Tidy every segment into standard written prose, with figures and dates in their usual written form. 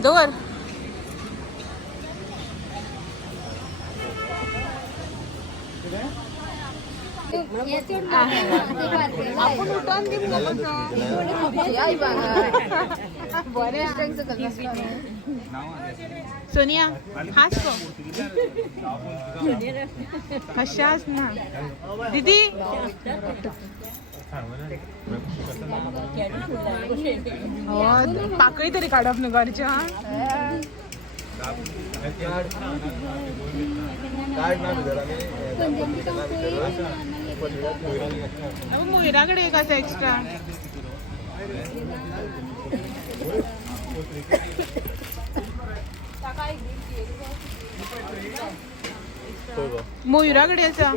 जोवर आपण उठून सोनिया हाच को कशाच ना दीदी हो पाकळी तरी काढप न घरच्या मोहिराकडे एक असं एक्स्ट्रा मोहिराकडे असा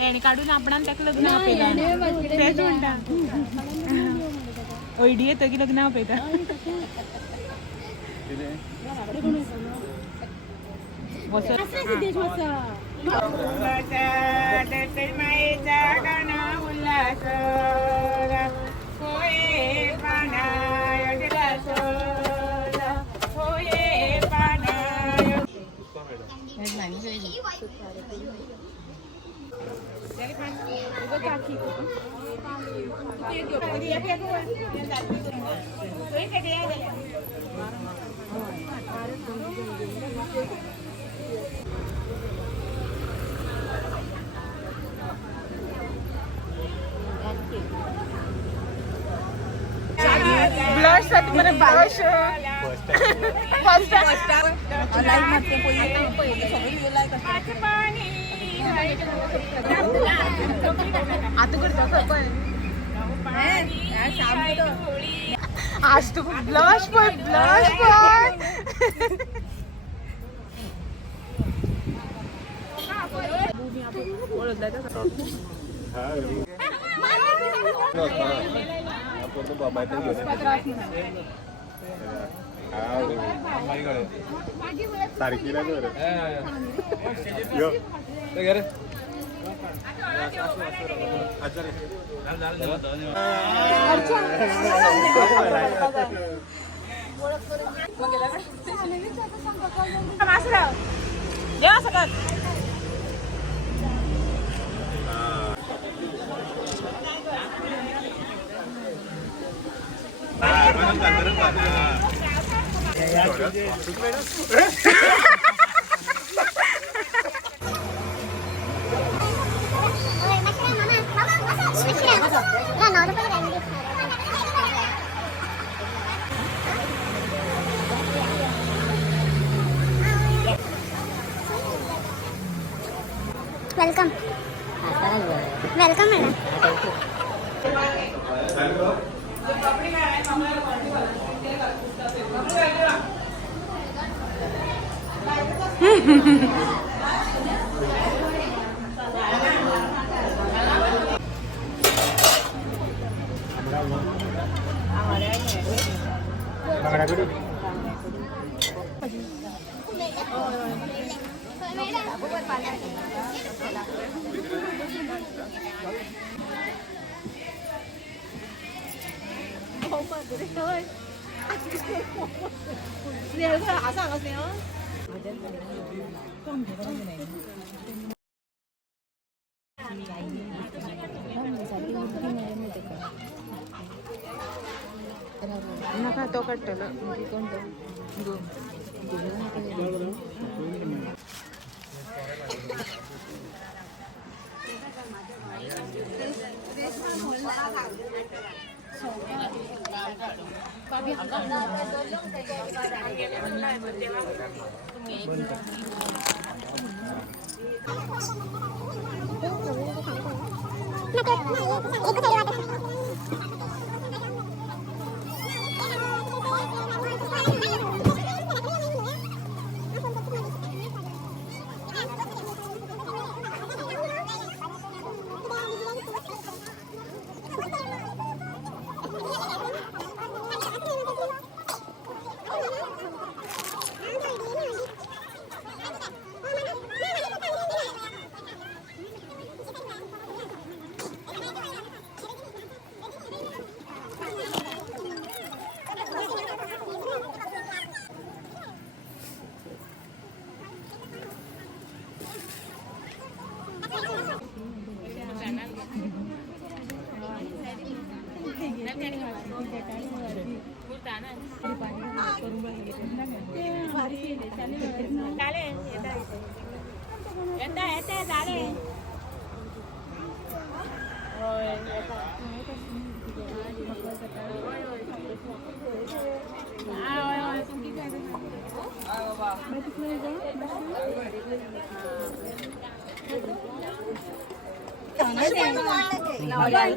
याने काढून आपण त्याक लग्न आपल्याला तेच म्हणता ओयडी येतं की लग्न आपल्याला ब्लश साठी मला ब्लश फर्स्ट लाईक मध्ये आता करतो पण आज तू ब्लश पण ओळखलाय का तारखेला वेलकम वेलकम मॅडम 아사 안 하세요? नका तो कट्टला कोणतं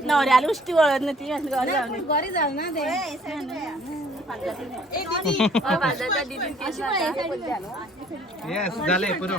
नवऱ्याला उष्टी वळत नाही ती घरी जाऊ ना दे Yes, dale, puro.